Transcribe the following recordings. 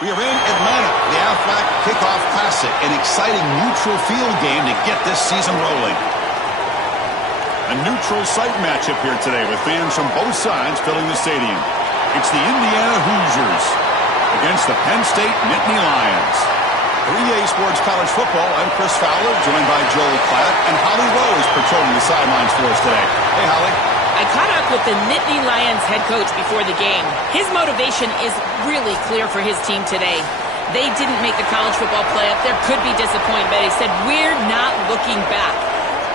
We are in Atlanta, the Aflac Kickoff Classic, an exciting neutral field game to get this season rolling. A neutral site matchup here today with fans from both sides filling the stadium. It's the Indiana Hoosiers against the Penn State Nittany Lions. 3A Sports College Football, I'm Chris Fowler, joined by Joel Klatt, and Holly Rose patrolling the sidelines for us today. Hey, Holly. I caught up with the Nittany Lions head coach before the game. His motivation is really clear for his team today. They didn't make the college football playoff. There could be disappointment, but he said, we're not looking back.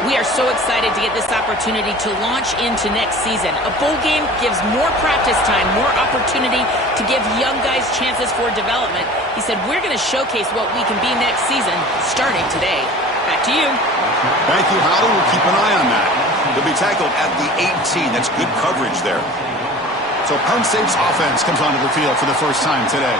We are so excited to get this opportunity to launch into next season. A bowl game gives more practice time, more opportunity to give young guys chances for development. He said, we're going to showcase what we can be next season, starting today. Back to you. Thank you, Holly. We'll keep an eye on that. They'll be tackled at the 18. That's good coverage there. So Penn State's offense comes onto the field for the first time today.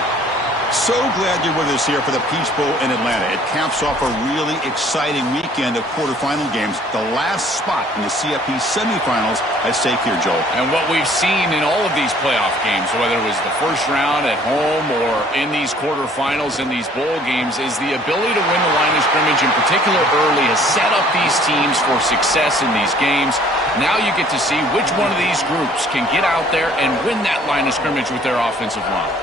So glad you're with us here for the Peach Bowl in Atlanta. It caps off a really exciting weekend of quarterfinal games. The last spot in the CFP semifinals at stake here, Joel. And what we've seen in all of these playoff games, whether it was the first round at home or in these quarterfinals in these bowl games, is the ability to win the line of scrimmage, in particular early, has set up these teams for success in these games. Now you get to see which one of these groups can get out there and win that line of scrimmage with their offensive line.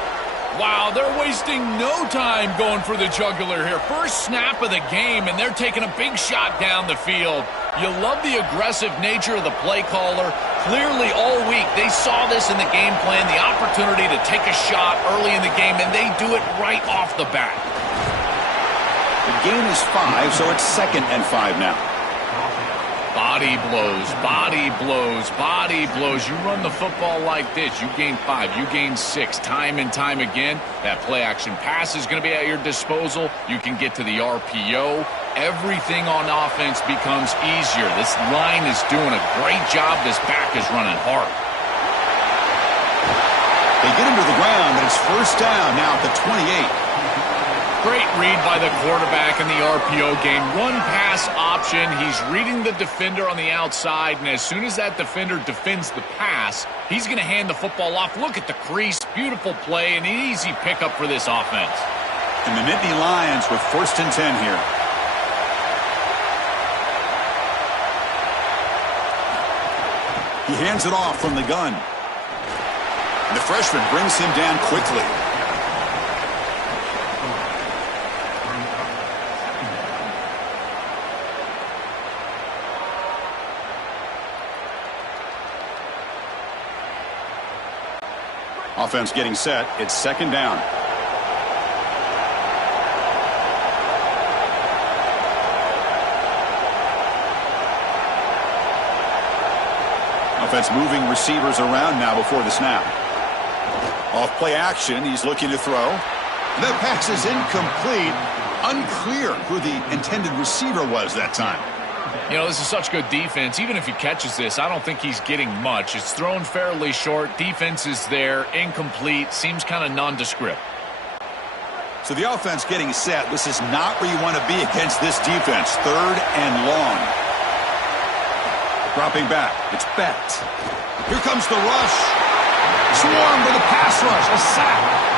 Wow, they're wasting no time going for the jugular here. First snap of the game, and they're taking a big shot down the field. You love the aggressive nature of the play caller. Clearly all week they saw this in the game plan, the opportunity to take a shot early in the game, and they do it right off the bat. The game is 5, so it's 2nd and 5 now. Body blows, body blows, body blows. You run the football like this, you gain 5, you gain 6, time and time again. That play action pass is going to be at your disposal. You can get to the RPO. Everything on offense becomes easier. This line is doing a great job. This back is running hard. They get him to the ground, and it's first down now at the 28. Great read by the quarterback in the RPO game. Run pass option. He's reading the defender on the outside, and as soon as that defender defends the pass, he's going to hand the football off. Look at the crease. Beautiful play, and an easy pickup for this offense. And the Nittany Lions with 1st and 10 here. He hands it off from the gun. And the freshman brings him down quickly. Offense getting set. It's 2nd down. Offense moving receivers around now before the snap. Off play action. He's looking to throw. The pass is incomplete. Unclear who the intended receiver was that time. You know, this is such good defense. Even if he catches this, I don't think he's getting much. It's thrown fairly short. Defense is there. Incomplete. Seems kind of nondescript. So the offense getting set. This is not where you want to be against this defense. 3rd and long. Dropping back. It's Becht. Here comes the rush. Swarm with a pass rush. A sack.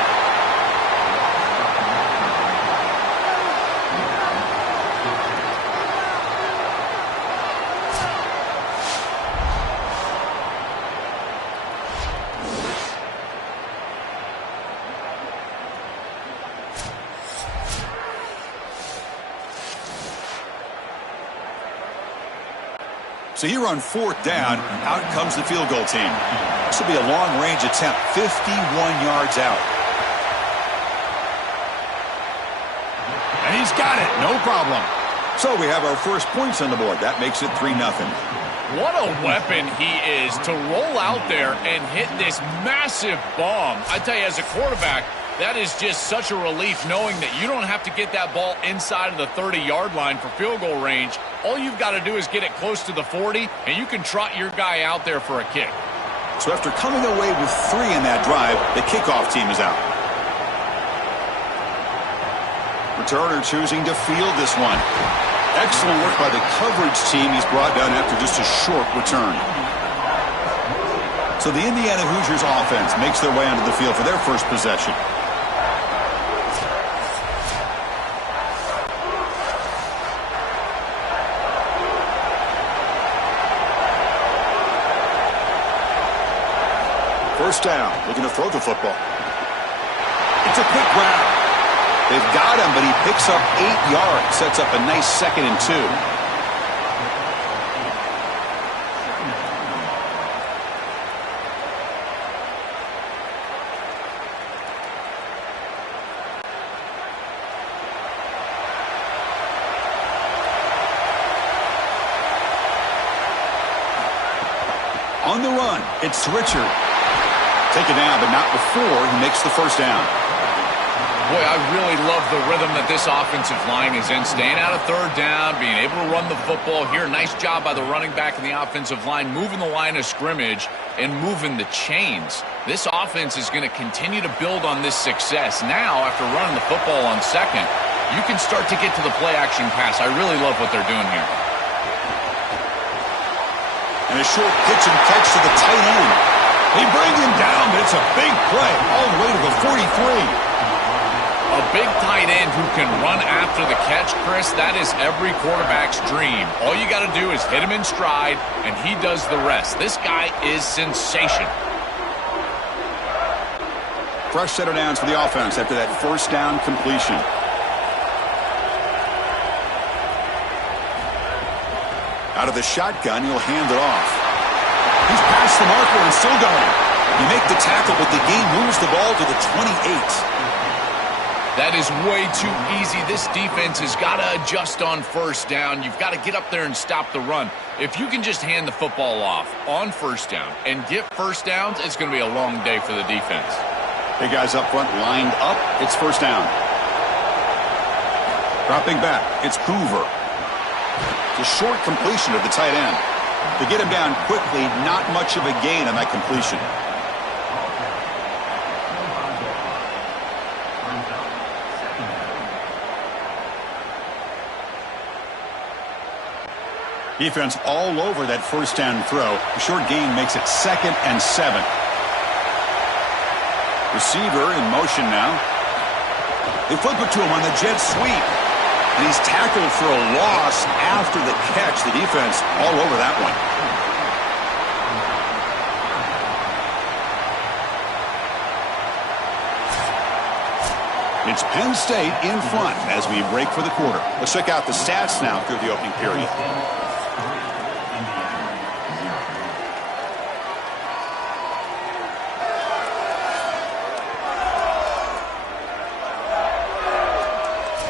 So here on 4th down, out comes the field goal team. This will be a long-range attempt, 51 yards out. And he's got it, no problem. So we have our first points on the board. That makes it 3-0. What a weapon he is to roll out there and hit this massive bomb. I tell you, as a quarterback, that is just such a relief knowing that you don't have to get that ball inside of the 30-yard line for field goal range. All you've got to do is get it close to the 40, and you can trot your guy out there for a kick. So after coming away with 3 in that drive, the kickoff team is out. Returner choosing to field this one. Excellent work by the coverage team. He's brought down after just a short return. So the Indiana Hoosiers offense makes their way onto the field for their first possession. First down, looking to throw the football. It's a quick grab. They've got him, but he picks up 8 yards. Sets up a nice 2nd and 2. On the run, it's Richard. Taken down, but not before he makes the first down. Boy, I really love the rhythm that this offensive line is in. Staying out of third down, being able to run the football here. Nice job by the running back and the offensive line, moving the line of scrimmage and moving the chains. This offense is going to continue to build on this success. Now, after running the football on second, you can start to get to the play-action pass. I really love what they're doing here. And a short pitch and catch to the tight end. They bring him down, but it's a big play all the way to the 43. A big tight end who can run after the catch, Chris, that is every quarterback's dream. All you got to do is hit him in stride, and he does the rest. This guy is sensational. Fresh set of downs for the offense after that first down completion. Out of the shotgun, he'll hand it off. He's past the marker and still going. You make the tackle, but the game moves the ball to the 28. That is way too easy. This defense has got to adjust on first down. You've got to get up there and stop the run. If you can just hand the football off on first down and get first downs, it's going to be a long day for the defense. Big guys up front lined up. It's first down. Dropping back, it's Hoover. It's a short completion of the tight end. To get him down quickly, not much of a gain on that completion. Defense all over that first down throw. A short gain makes it 2nd and 7. Receiver in motion now. They flip it to him on the jet sweep. And he's tackled for a loss after the catch. The defense all over that one. It's Penn State in front as we break for the quarter. Let's check out the stats now through the opening period.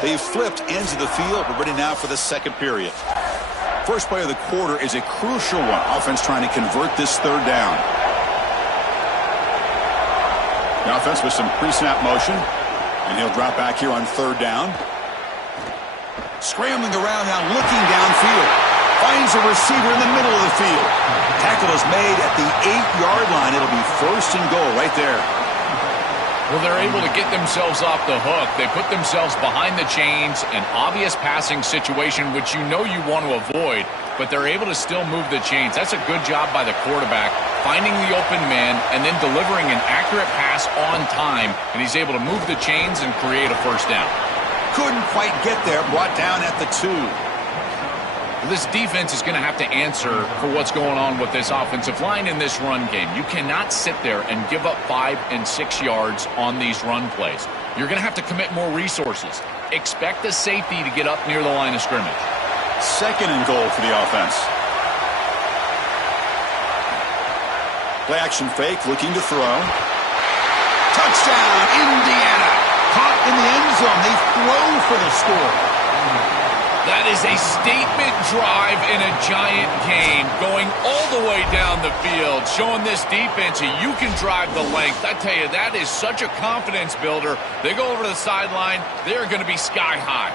They've flipped ends of the field. We're ready now for the second period. First play of the quarter is a crucial one. Offense trying to convert this third down. The offense with some pre-snap motion. And he'll drop back here on third down. Scrambling around now, looking downfield. Finds a receiver in the middle of the field. Tackle is made at the 8-yard line. It'll be first and goal right there. Well, they're able to get themselves off the hook. They put themselves behind the chains, an obvious passing situation, which you know you want to avoid, but they're able to still move the chains. That's a good job by the quarterback, finding the open man and then delivering an accurate pass on time, and he's able to move the chains and create a first down. Couldn't quite get there, brought down at the 2. This defense is going to have to answer for what's going on with this offensive line in this run game. You cannot sit there and give up 5 and 6 yards on these run plays. You're going to have to commit more resources. Expect the safety to get up near the line of scrimmage. Second and goal for the offense. Play action fake, looking to throw. Touchdown, Indiana. Caught in the end zone. They throw for the score. That is a statement drive in a giant game, going all the way down the field, showing this defense that you can drive the length. I tell you, that is such a confidence builder. They go over to the sideline, they're going to be sky high.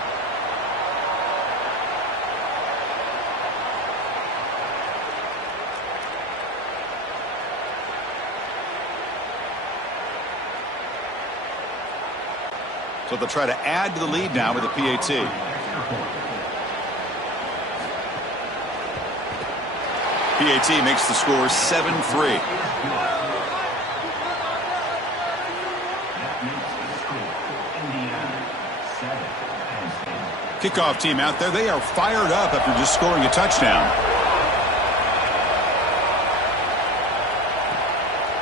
So they'll try to add to the lead now with a PAT. PAT makes the score 7-3. Kickoff team out there. They are fired up after just scoring a touchdown.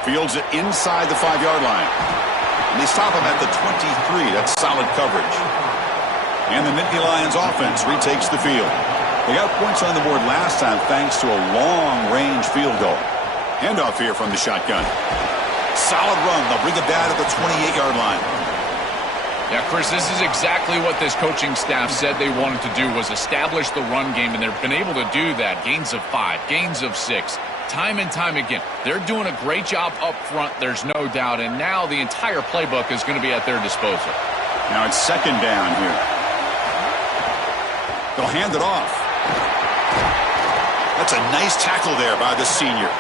Fields it inside the 5-yard line. And they stop him at the 23. That's solid coverage. And the Nittany Lions offense retakes the field. They got points on the board last time thanks to a long-range field goal. Handoff here from the shotgun. Solid run. They'll bring it down to the 28-yard line. Yeah, Chris, this is exactly what this coaching staff said they wanted to do, was establish the run game, and they've been able to do that. Gains of 5, gains of 6, time and time again. They're doing a great job up front, there's no doubt, and now the entire playbook is going to be at their disposal. Now it's second down here. They'll hand it off. That's a nice tackle there by the senior.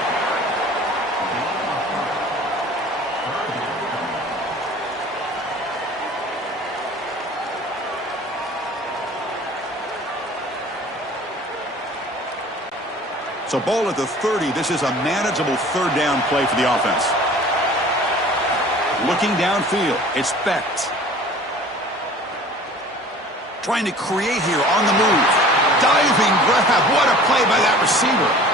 So ball at the 30. This is a manageable third down play for the offense. Looking downfield, it's Becht. Trying to create here on the move. Diving grab. What a play by that receiver.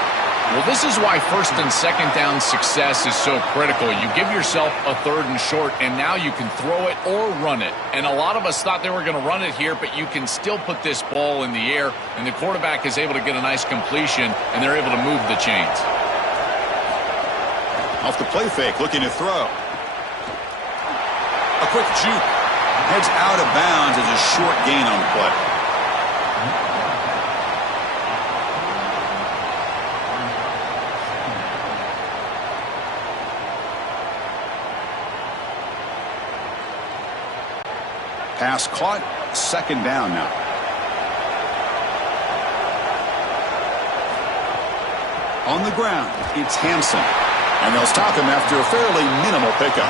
Well, this is why first and second down success is so critical. You give yourself a third and short, and now you can throw it or run it. And a lot of us thought they were going to run it here, but you can still put this ball in the air, and the quarterback is able to get a nice completion, and they're able to move the chains. Off the play fake, looking to throw. A quick juke. Heads out of bounds as a short gain on the play. Pass caught, second down now. On the ground, it's Hansen. And they'll stop him after a fairly minimal pickup.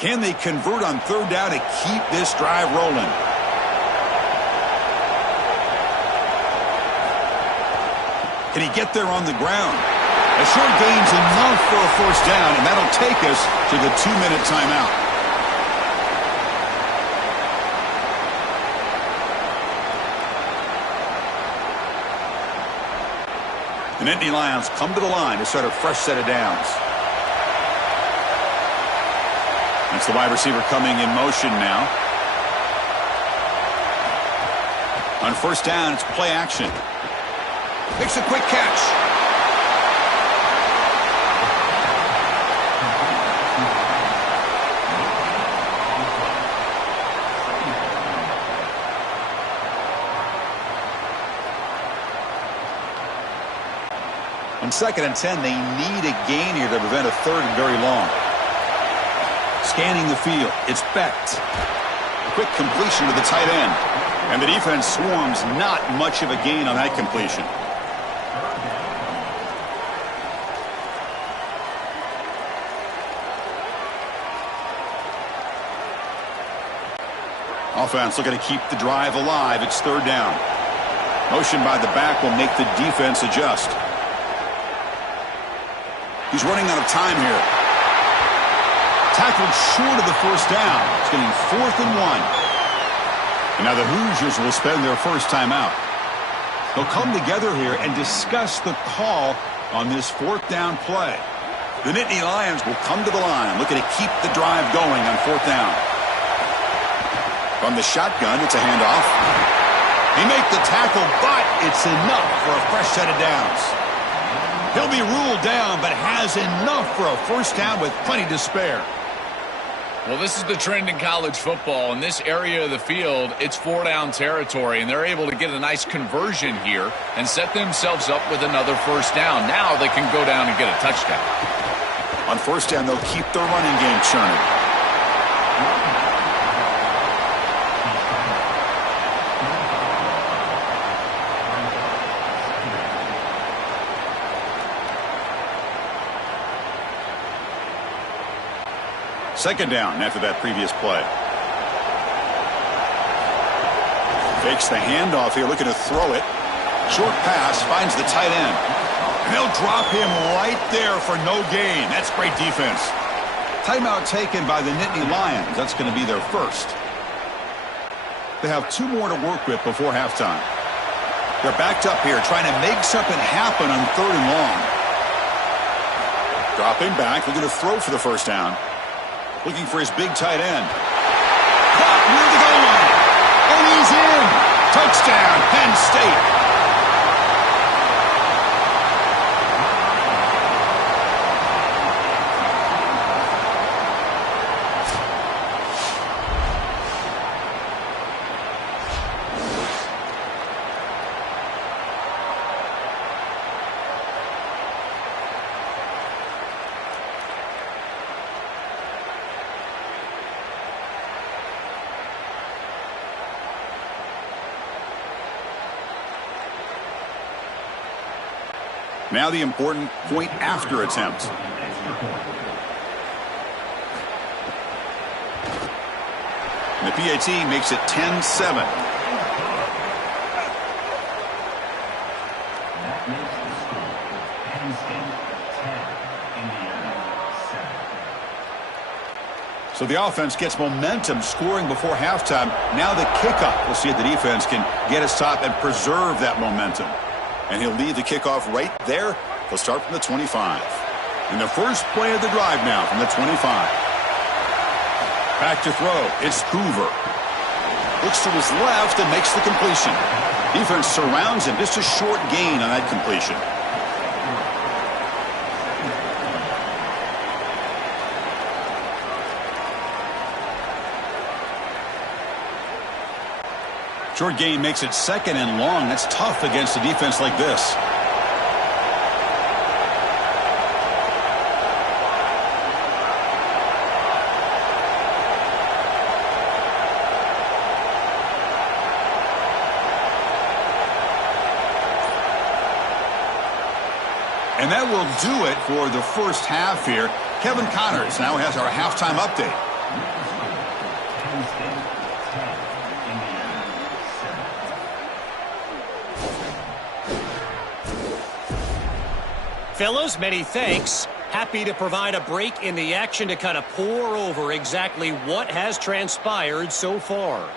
Can they convert on third down to keep this drive rolling? Can he get there on the ground? A short gain's enough for a first down, and that'll take us to the 2-minute timeout. The Nittany Lions come to the line to start a fresh set of downs. That's the wide receiver coming in motion now. On first down, it's play action. Makes a quick catch. On 2nd and 10, they need a gain here to prevent a third and very long. Scanning the field, it's Becht. Quick completion to the tight end. And the defense swarms, not much of a gain on that completion. Offense looking to keep the drive alive. It's third down. Motion by the back will make the defense adjust. He's running out of time here. Tackled short of the first down. It's getting 4th and 1. And now the Hoosiers will spend their first timeout. They'll come together here and discuss the call on this 4th down play. The Nittany Lions will come to the line, looking to keep the drive going on 4th down. From the shotgun, it's a handoff. He makes the tackle, but it's enough for a fresh set of downs. He'll be ruled down, but has enough for a first down with plenty to spare. Well, this is the trend in college football. In this area of the field, it's 4-down territory, and they're able to get a nice conversion here and set themselves up with another first down. Now they can go down and get a touchdown. On first down, they'll keep their running game churning. Second down after that previous play. Fakes the handoff here, looking to throw it. Short pass, finds the tight end. And they'll drop him right there for no gain. That's great defense. Timeout taken by the Nittany Lions. That's going to be their first. They have 2 more to work with before halftime. They're backed up here trying to make something happen on 3rd and long. Dropping back, looking to throw for the first down. Looking for his big tight end. Caught near the goal line. And he's in. Touchdown, Penn State. Now the important point after attempt. And the PAT makes it 10-7. So the offense gets momentum scoring before halftime. Now the kickoff. We'll see if the defense can get a stop and preserve that momentum. And he'll lead the kickoff right there. He'll start from the 25. And the first play of the drive now from the 25. Back to throw. It's Hoover. Looks to his left and makes the completion. Defense surrounds him. Just a short gain on that completion. Short gain makes it 2nd and long. That's tough against a defense like this. And that will do it for the first half here. Kevin Connors now has our halftime update. Fellas, many thanks. Happy to provide a break in the action to kind of pour over exactly what has transpired so far.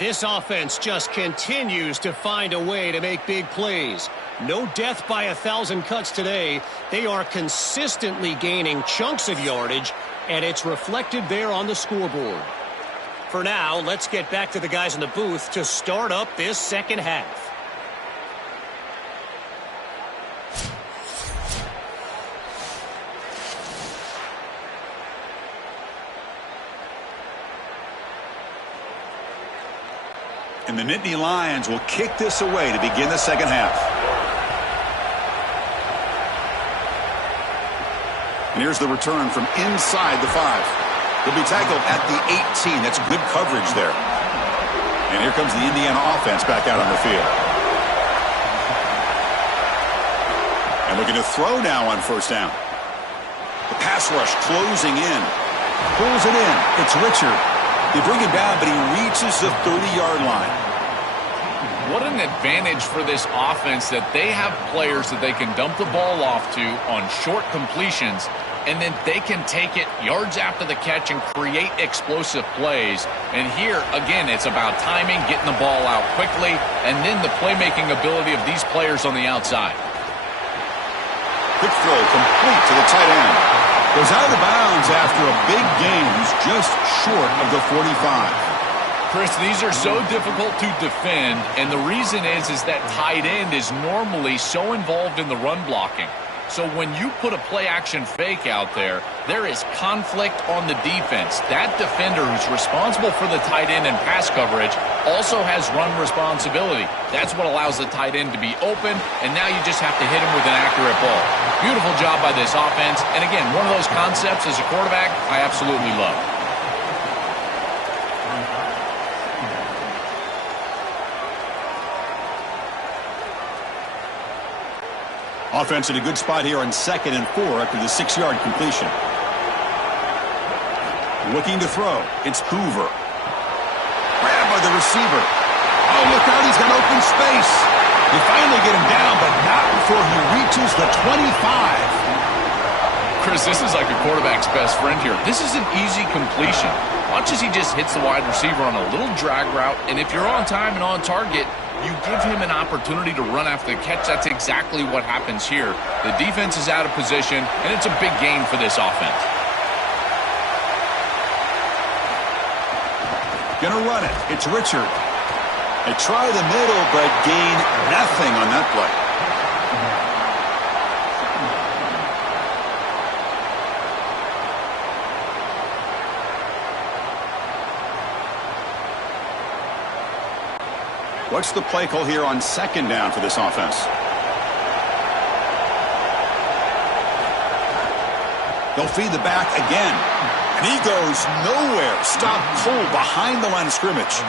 This offense just continues to find a way to make big plays. No death by 1,000 cuts today. They are consistently gaining chunks of yardage, and it's reflected there on the scoreboard. For now, let's get back to the guys in the booth to start up this second half. And the Nittany Lions will kick this away to begin the second half. And here's the return from inside the 5. He'll be tackled at the 18. That's good coverage there. And here comes the Indiana offense back out on the field. And looking to throw now on first down. The pass rush closing in. Pulls it in. It's Richard. They bring him down, but he reaches the 30-yard line. What an advantage for this offense that they have players that they can dump the ball off to on short completions, and then they can take it yards after the catch and create explosive plays. And here, again, it's about timing, getting the ball out quickly, and then the playmaking ability of these players on the outside. Quick throw complete to the tight end. Goes out of bounds after a big gain. He's just short of the 45. Chris, these are so difficult to defend, and the reason is that tight end is normally so involved in the run blocking. So when you put a play-action fake out there, there is conflict on the defense. That defender who's responsible for the tight end and pass coverage also has run responsibility. That's what allows the tight end to be open, and now you just have to hit him with an accurate ball. Beautiful job by this offense, and again, one of those concepts as a quarterback I absolutely love. Offense in a good spot here on 2nd and 4 after the 6-yard completion. Looking to throw. It's Hoover. Grabbed by the receiver. Oh, look out. He's got open space. They finally get him down, but not before he reaches the 25. Chris, this is like a quarterback's best friend here. This is an easy completion. Watch as he just hits the wide receiver on a little drag route, and if you're on time and on target, you give him an opportunity to run after the catch. That's exactly what happens here. The defense is out of position, and it's a big gain for this offense. Gonna run it. It's Richard. They try the middle, but gain nothing on that play. What's the play call here on second down for this offense? They'll feed the back again. And he goes nowhere. Stop cold behind the line of scrimmage.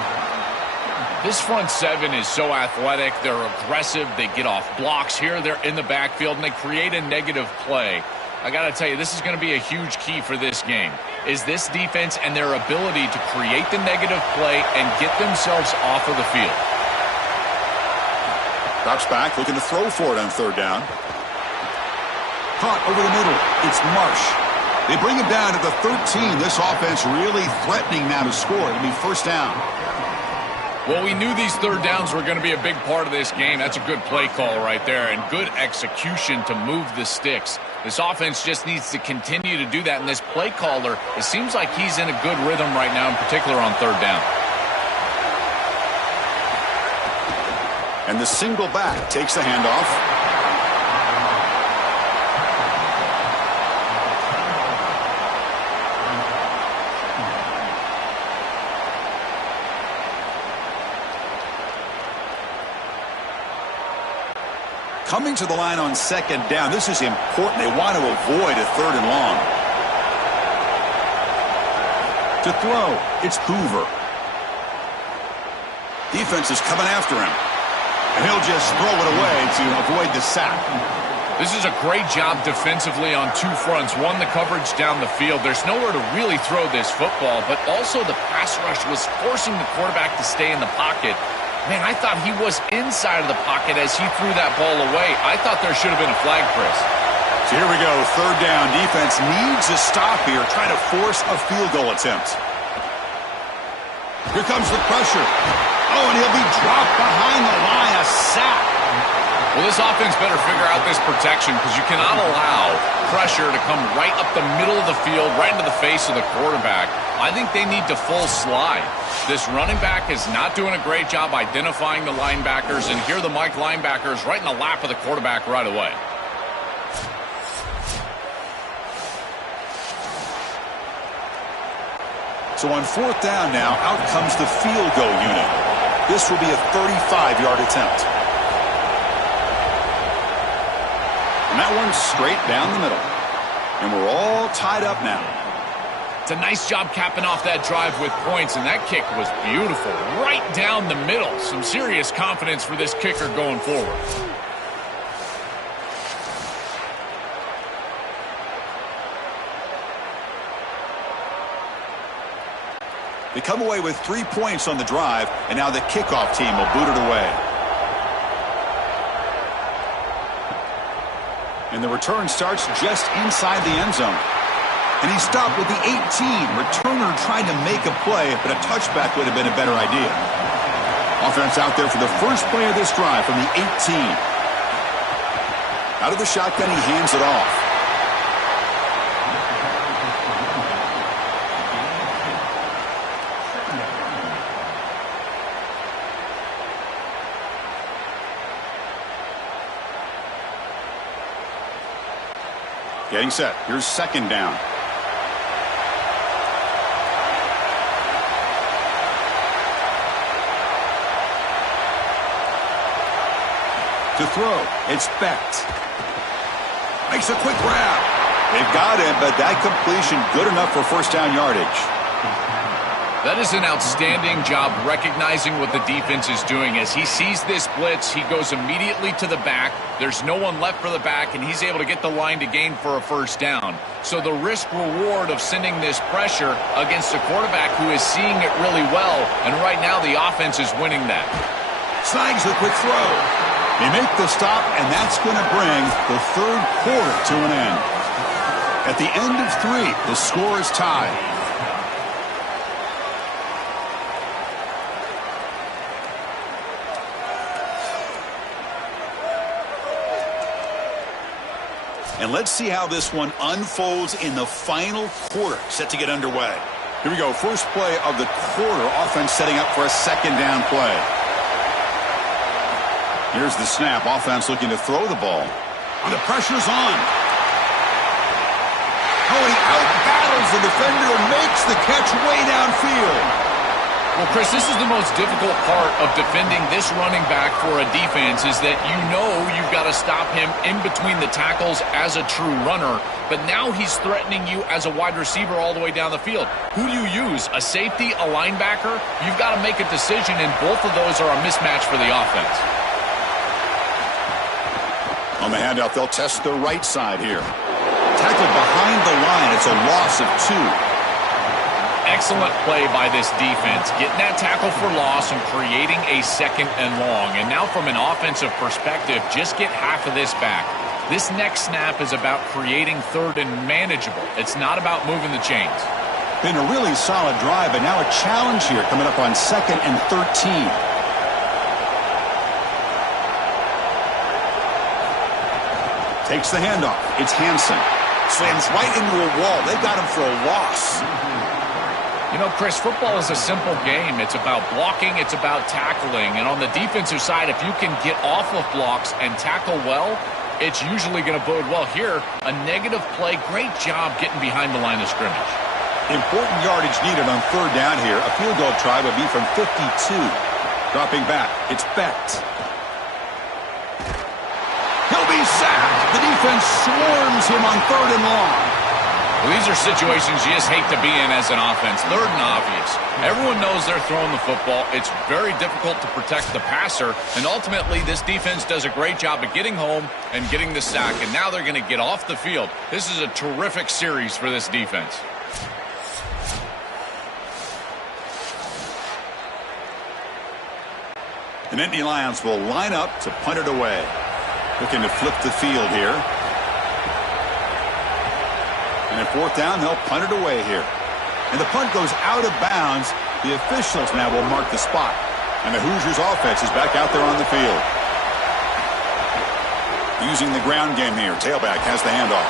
This front seven is so athletic. They're aggressive. They get off blocks here. They're in the backfield, and they create a negative play. I got to tell you, this is going to be a huge key for this game, is this defense and their ability to create the negative play and get themselves off of the field. Drops back, looking to throw for it on third down. Caught over the middle. It's Marsh. They bring him down to the 13. This offense really threatening now to score. It'll be first down. Well, we knew these third downs were going to be a big part of this game. That's a good play call right there, and good execution to move the sticks. This offense just needs to continue to do that, and this play caller, it seems like he's in a good rhythm right now, in particular on third down. And the single back takes the handoff. Coming to the line on second down. This is important. They want to avoid a third and long. To throw, it's Hoover. Defense is coming after him. And he'll just throw it away to avoid the sack. This is a great job defensively on two fronts. One, the coverage down the field. There's nowhere to really throw this football, but also the pass rush was forcing the quarterback to stay in the pocket. Man, I thought he was inside of the pocket as he threw that ball away. I thought there should have been a flag, Chris. So here we go, third down. Defense needs a stop here, trying to force a field goal attempt. Here comes the pressure. Oh, and he'll be dropped behind the line, a sack. Well, this offense better figure out this protection because you cannot allow pressure to come right up the middle of the field, right into the face of the quarterback. I think they need to full slide. This running back is not doing a great job identifying the linebackers, and here the Mike linebackers right in the lap of the quarterback right away. So on fourth down now, out comes the field goal unit. This will be a 35-yard attempt. And that one's straight down the middle. And we're all tied up now. It's a nice job capping off that drive with points, and that kick was beautiful. Right down the middle. Some serious confidence for this kicker going forward. They come away with 3 points on the drive, and now the kickoff team will boot it away. And the return starts just inside the end zone. And he stopped with the 18. Returner trying to make a play, but a touchback would have been a better idea. Offense out there for the first play of this drive from the 18. Out of the shotgun, he hands it off. Getting set. Here's second down. To throw, it's Becht. Makes a quick grab. They've got him, but that completion good enough for first down yardage. That is an outstanding job recognizing what the defense is doing. As he sees this blitz, he goes immediately to the back. There's no one left for the back, and he's able to get the line to gain for a first down. So the risk-reward of sending this pressure against a quarterback who is seeing it really well, and right now the offense is winning that. Snags a quick throw. They make the stop, and that's going to bring the third quarter to an end. At the end of 3, the score is tied. And let's see how this one unfolds in the final quarter, set to get underway. Here we go, first play of the quarter, offense setting up for a second down play. Here's the snap, offense looking to throw the ball. And the pressure's on. Oh, he out-battles the defender and makes the catch way downfield. Well, Chris, this is the most difficult part of defending this running back for a defense is that you know you've got to stop him in between the tackles as a true runner, but now he's threatening you as a wide receiver all the way down the field. Who do you use, a safety, a linebacker? You've got to make a decision, and both of those are a mismatch for the offense. On the handout, they'll test the right side here. Tackled behind the line. It's a loss of 2. Excellent play by this defense, getting that tackle for loss and creating a second and long. And now from an offensive perspective, just get half of this back. This next snap is about creating third and manageable. It's not about moving the chains. Been a really solid drive, but now a challenge here coming up on 2nd and 13. Takes the handoff. It's Hansen. Slams right into a wall. They got him for a loss. You know, Chris, football is a simple game. It's about blocking. It's about tackling. And on the defensive side, if you can get off of blocks and tackle well, it's usually going to bode well. Here, a negative play. Great job getting behind the line of scrimmage. Important yardage needed on 3rd down here. A field goal try would be from 52. Dropping back. It's Becht. He'll be sacked. The defense swarms him on 3rd and long. Well, these are situations you just hate to be in as an offense. 3rd and obvious. Everyone knows they're throwing the football. It's very difficult to protect the passer. And ultimately, this defense does a great job of getting home and getting the sack. And now they're going to get off the field. This is a terrific series for this defense. The Nittany Lions will line up to punt it away. Looking to flip the field here. And at 4th down, they'll punt it away here. And the punt goes out of bounds. The officials now will mark the spot. And the Hoosiers offense is back out there on the field. Using the ground game here. Tailback has the handoff.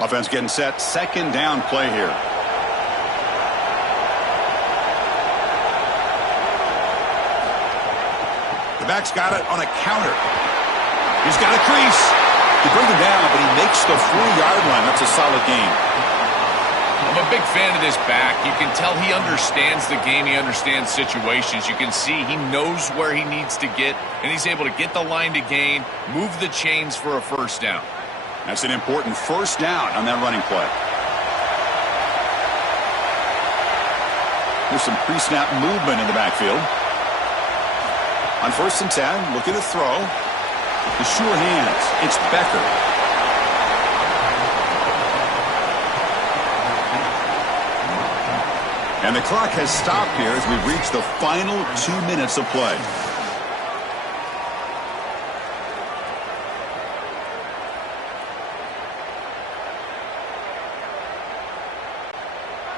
Offense getting set. 2nd down play here. The back's got it on a counter. He's got a crease. He brings him down, but he makes the 4-yard line. That's a solid game. I'm a big fan of this back. You can tell he understands the game. He understands situations. You can see he knows where he needs to get, and he's able to get the line to gain, move the chains for a 1st down. That's an important 1st down on that running play. There's some pre-snap movement in the backfield. On 1st and 10, looking to throw. The sure hands. It's Becker. And the clock has stopped here as we reach the final 2 minutes of play.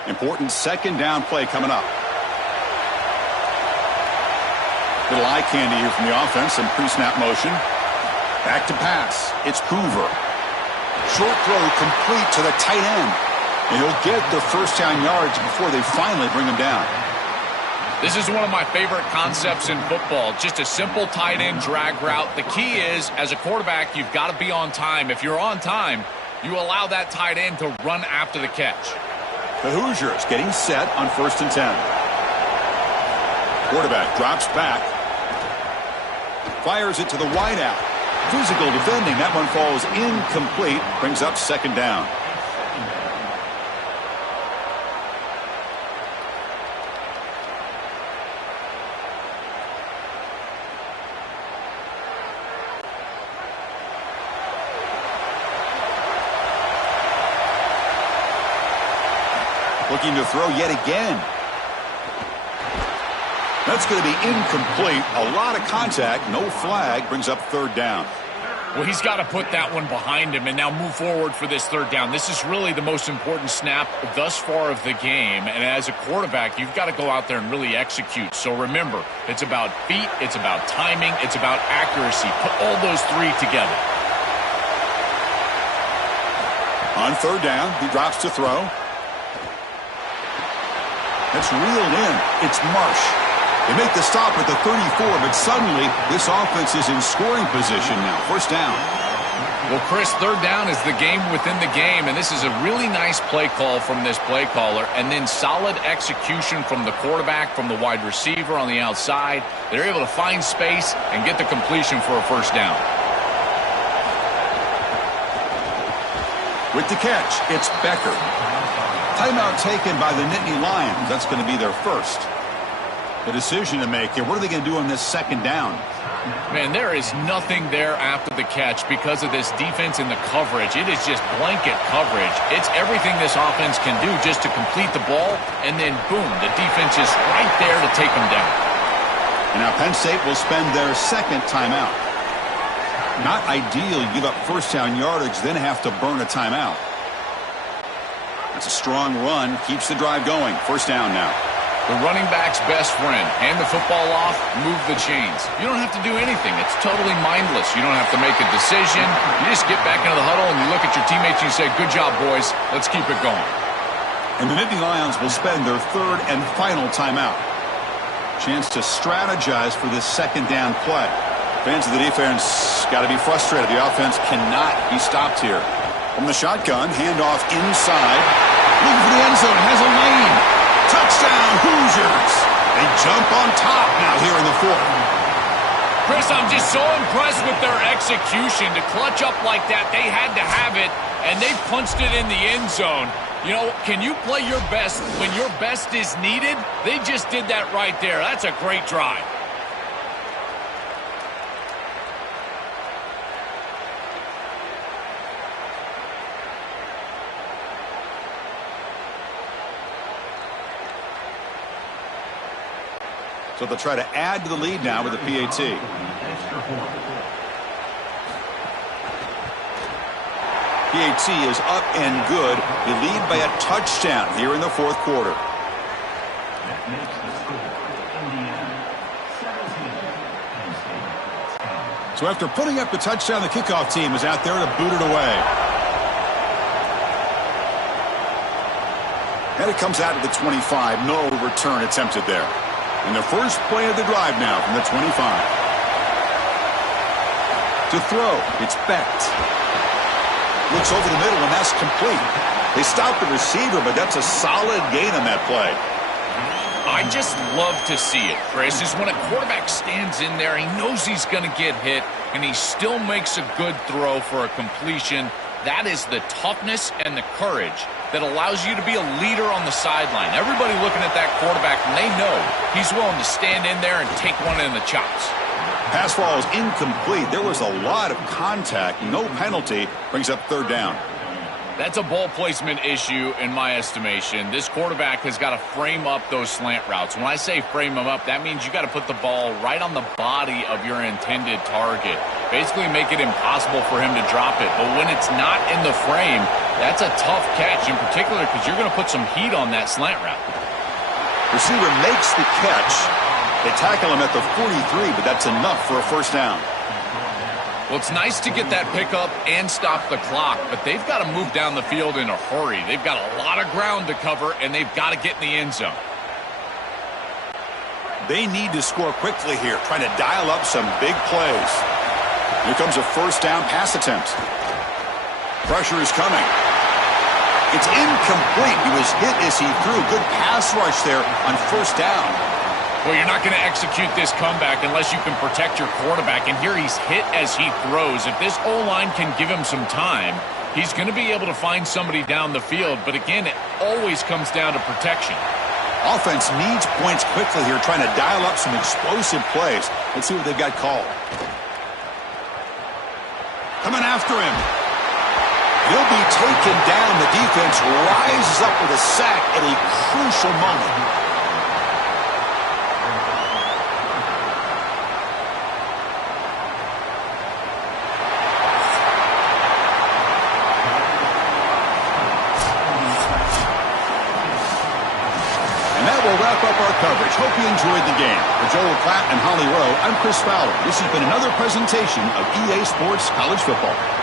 Important 2nd down play coming up. Little eye candy here from the offense. Some pre-snap motion. Back to pass. It's Hoover. Short throw complete to the tight end. And he'll get the 1st down yards before they finally bring him down. This is one of my favorite concepts in football. Just a simple tight end drag route. The key is, as a quarterback, you've got to be on time. If you're on time, you allow that tight end to run after the catch. The Hoosiers getting set on 1st and 10. Quarterback drops back. Fires it to the wideout. Physical defending. That one falls incomplete. Brings up 2nd down. Looking to throw yet again. That's going to be incomplete. A lot of contact. No flag. Brings up third down. Well, he's got to put that one behind him and now move forward for this third down. This is really the most important snap thus far of the game. And as a quarterback, you've got to go out there and really execute. So remember, it's about feet, it's about timing, it's about accuracy. Put all those three together. On third down, he drops to throw. That's reeled in. It's Marsh. They make the stop at the 34, but suddenly this offense is in scoring position now. First down. Well, Chris, third down is the game within the game, and this is a really nice play call from this play caller, and then solid execution from the quarterback, from the wide receiver on the outside. They're able to find space and get the completion for a first down. With the catch, it's Becker. Timeout taken by the Nittany Lions. That's going to be their first. The decision to make here. What are they going to do on this second down? Man, there is nothing there after the catch because of this defense and the coverage. It is just blanket coverage. It's everything this offense can do just to complete the ball, and then, boom, the defense is right there to take them down. And now Penn State will spend their second timeout. Not ideal. You give up first down yardage, then have to burn a timeout. That's a strong run. Keeps the drive going. First down now. The running back's best friend. Hand the football off, move the chains. You don't have to do anything. It's totally mindless. You don't have to make a decision. You just get back into the huddle and you look at your teammates and you say, good job, boys. Let's keep it going. And the Nittany Lions will spend their third and final timeout. Chance to strategize for this second down play. Fans of the defense got to be frustrated. The offense cannot be stopped here. From the shotgun, handoff inside. Looking for the end zone. Has a lane. Touchdown, Hoosiers. They jump on top now here in the fourth. Chris, I'm just so impressed with their execution. To clutch up like that, they had to have it, and they punched it in the end zone. You know, can you play your best when your best is needed? They just did that right there. That's a great drive. So they'll try to add to the lead now with the PAT. PAT is up and good. They lead by a touchdown here in the fourth quarter. So after putting up the touchdown, the kickoff team is out there to boot it away. And it comes out to the 25. No return attempted there. And the first play of the drive now from the 25. To throw, it's Becht. Looks over the middle, and that's complete. They stopped the receiver, but that's a solid gain on that play. I just love to see it, Chris, is when a quarterback stands in there, he knows he's going to get hit, and he still makes a good throw for a completion. That is the toughness and the courage that allows you to be a leader on the sideline. Everybody looking at that quarterback, and they know he's willing to stand in there and take one in the chops. Pass ball is incomplete. There was a lot of contact. No penalty. Brings up third down. That's a ball placement issue in my estimation. This quarterback has got to frame up those slant routes. When I say frame them up, that means you got to put the ball right on the body of your intended target. Basically make it impossible for him to drop it. But when it's not in the frame, that's a tough catch, in particular because you're going to put some heat on that slant route. Receiver makes the catch. They tackle him at the 43, but that's enough for a first down. Well, it's nice to get that pickup and stop the clock, but they've got to move down the field in a hurry. They've got a lot of ground to cover, and they've got to get in the end zone. They need to score quickly here, trying to dial up some big plays. Here comes a first down pass attempt. Pressure is coming. It's incomplete. He was hit as he threw. Good pass rush there on first down. Well, you're not going to execute this comeback unless you can protect your quarterback. And here he's hit as he throws. If this O-line can give him some time, he's going to be able to find somebody down the field. But again, it always comes down to protection. Offense needs points quickly here, trying to dial up some explosive plays. Let's see what they've got called. Coming after him. He'll be taken down. The defense rises up with a sack at a crucial moment. And that will wrap up our coverage. Hope you enjoyed the game. For Joel Klatt and Holly Rowe, I'm Chris Fowler. This has been another presentation of EA Sports College Football.